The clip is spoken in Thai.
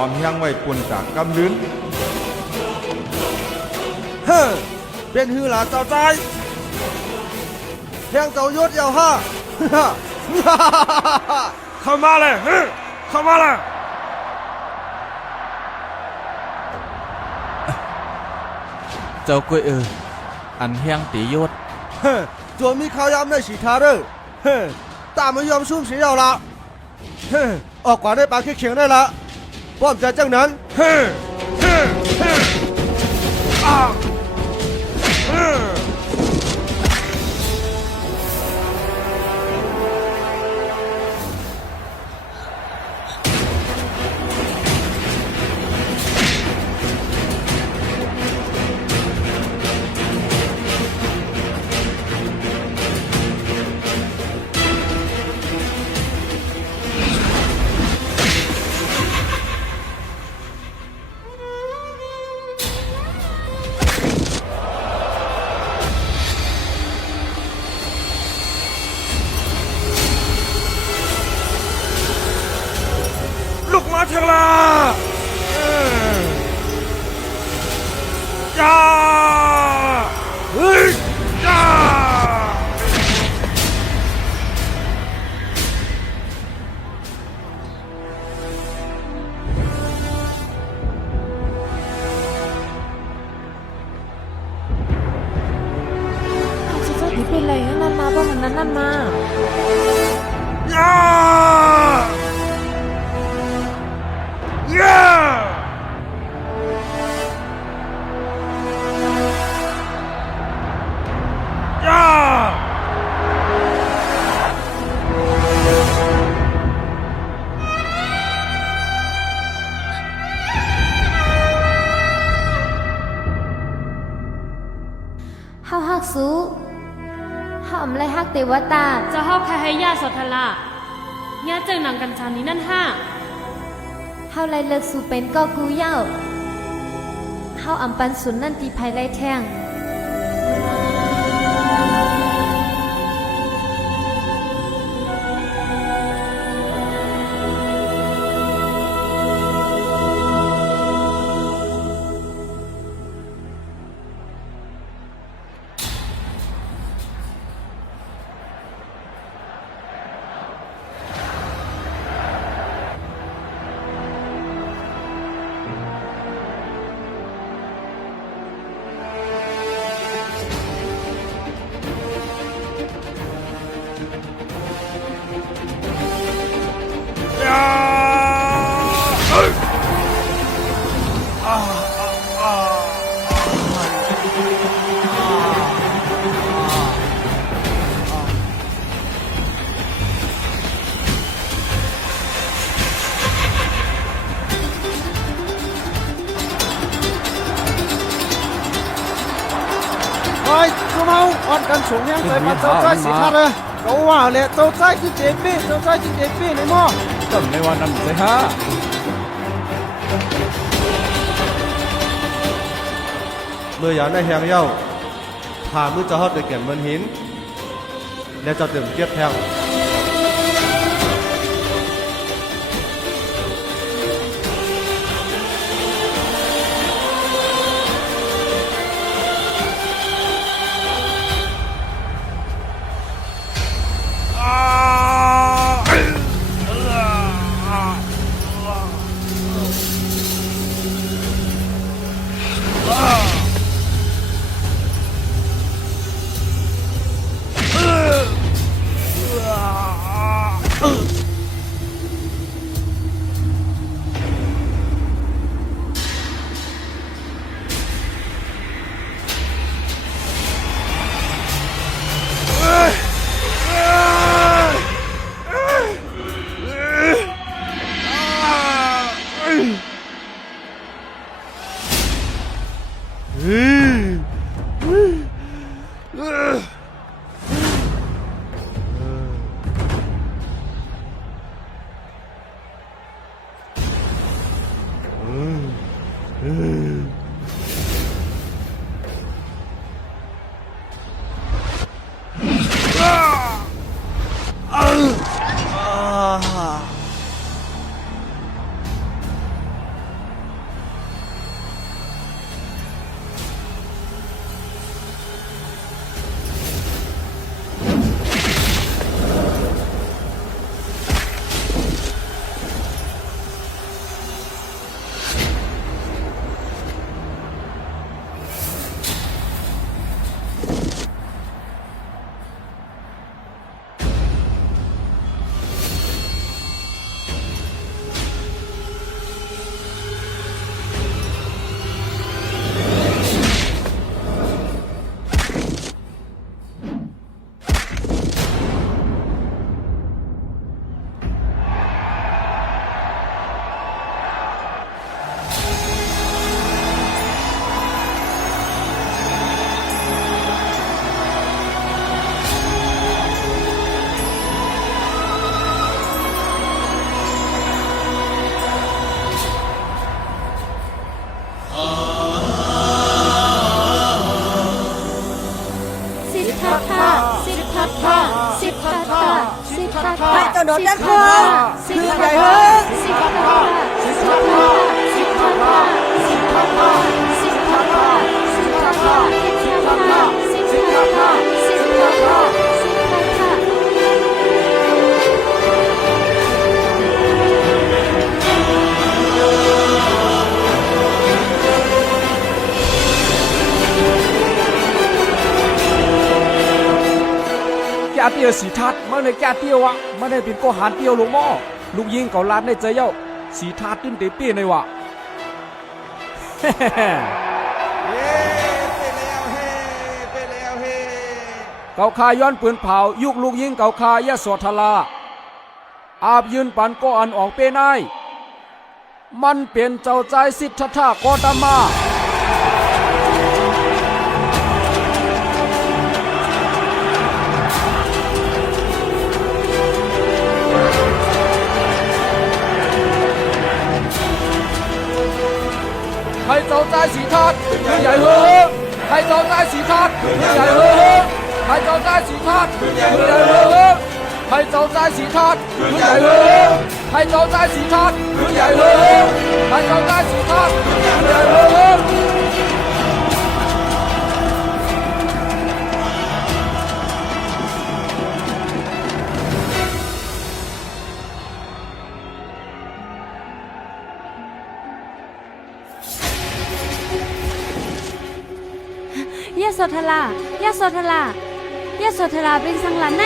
อมเฮียงไว้ปุ่นจากกำลื้นเฮ้เป็นฮือหลาเจ้าใจเฮียงเจ้ายศเยาห้าเข้ามาเลยเข้ามาเลยเจ้ากล้วยอันเฮียงตียศตัวมีข้าวยำในสีทาเด้อตาไม่ยอมซุ่มสีเอาละออกกว่าได้ปากเขียงได้ละป้อมใจจังนั้นลูกมาเถอะล่ะจ้าเฮ้ยจ้าเจ้าที่เป็นไรนั่นมาบ้างนั่นมาย่าย่าย่าเฮาฮักสู้เฮาอำไรฮักเทวตาจะเฮาใครให้ญาสดทละญาเจิงหนังกันชานี้นั่นห้าเฮาไลเลิกสู่เป็นก็กูเย้าเฮาอำปันสุนนั่นตีภัยไล่แท่งกูเมาอ่อนกันสูงยังเลยมาเจ้าใจสีทาเลยก็ว่าเลยเจ้าใจที่เจ็บปี้เจ้าใจที่เจ็บปี้ในหม้อจำในวันนั้นเลยฮะเมื่อยามได้แหงเย้าพามือจะฮอดไปแก่นเมืองหินแล้วจะเติมเก็บแทง đột đất không Thương dạy hơn Cha tiêu sĩ thát mà này cha tiêu ạ mà nàyเป็นก็หารเตียวลงหม้อลูกยิงเกาลาดในใจเย้าสีทาตื้นเตเป้ในวะ เฮ้ไปแล้วเฮ้ไปแล้วเฮ้ เกาคาย้อนปืนเผายุกลูกยิงเกาคายะโสธลาอาบยืนปันก็อันออกเป้นายมันเป็นเจ้าใจสิทธะกอตมาให้เจ้าใจสีทัดคือใหญ่เฮ้อให้เจ้าใจสีทัดคือใหญ่เฮ้อให้เจ้าใจสีทัดคือใหญ่เฮ้อให้เจ้าใจสีทัดคือใหญ่เฮ้อให้เจ้าใจสีทัดคือใหญ่เฮ้อให้เจ้าใจสีทัดคือใหญ่เฮ้อ ยะโสธรายะโสธรายะโสธราเป็นสังหลันไน